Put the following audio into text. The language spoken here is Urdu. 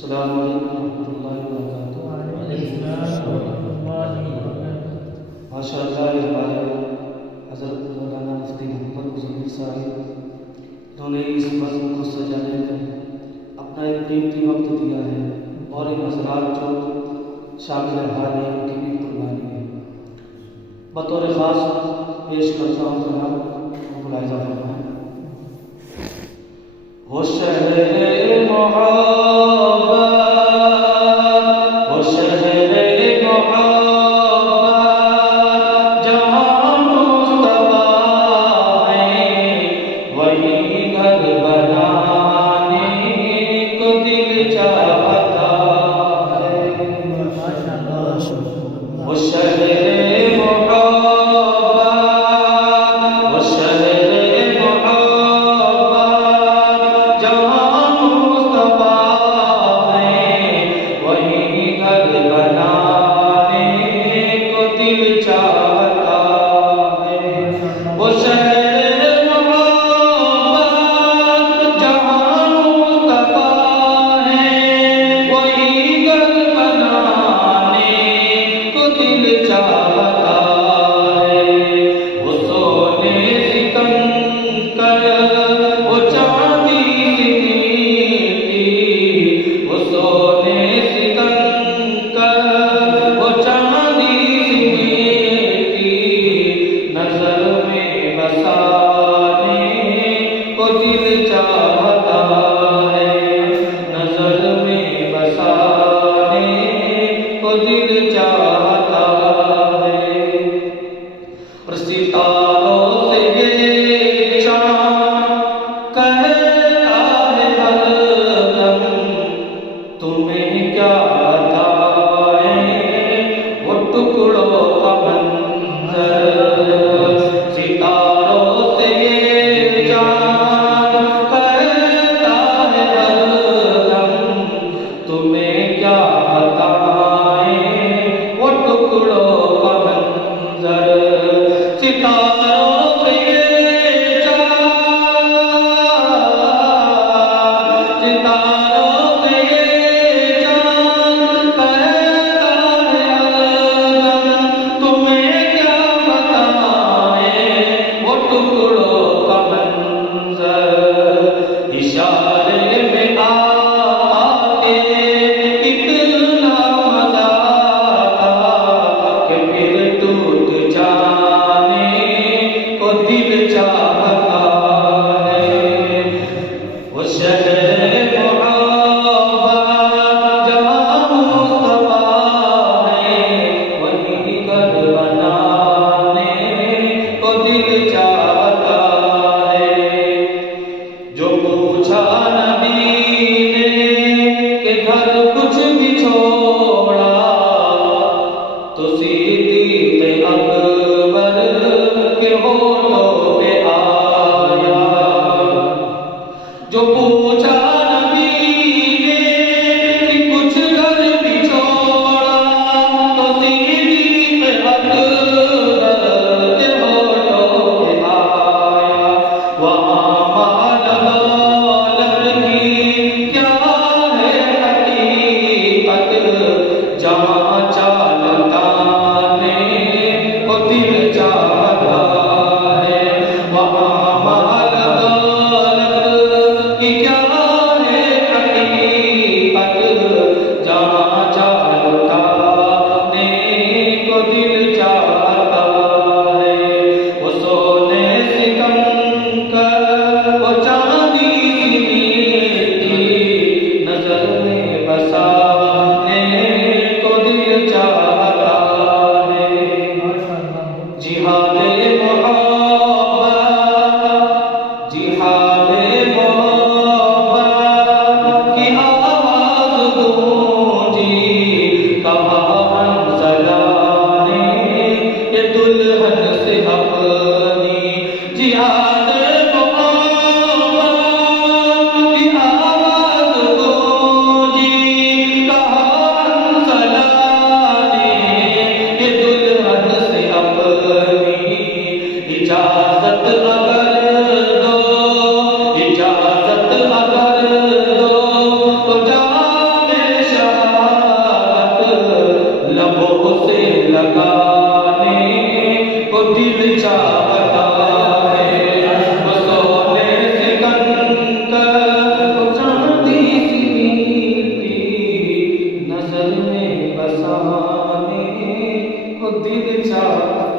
السلام علیکم ورحمۃ اللہ وبرکاتہ۔ وعلیکم السلام ورحمۃ اللہ وبرکاتہ۔ ماشاء اللہ اس بار حضرت مولانا مفتی محمد مظفر صاحب انہوں نے اس بزم کو سجانے میں اپنا ایک قیمتی وقت دیا ہے اور ان حضرات جو شامل حال ہیں ان کی بھی قربانی ہے۔ بطور خاص پیش کرتا ہوں جناب ملاحظہ فرمائیں۔ ہو شہر محبت، ہو شہر محبت، جہاں مصطفیٰ ہیں وہی گھر بنانے کو دل چاہتا ہے۔ ہو شہر محبت، نظر میں بسانے کو دل چاہتا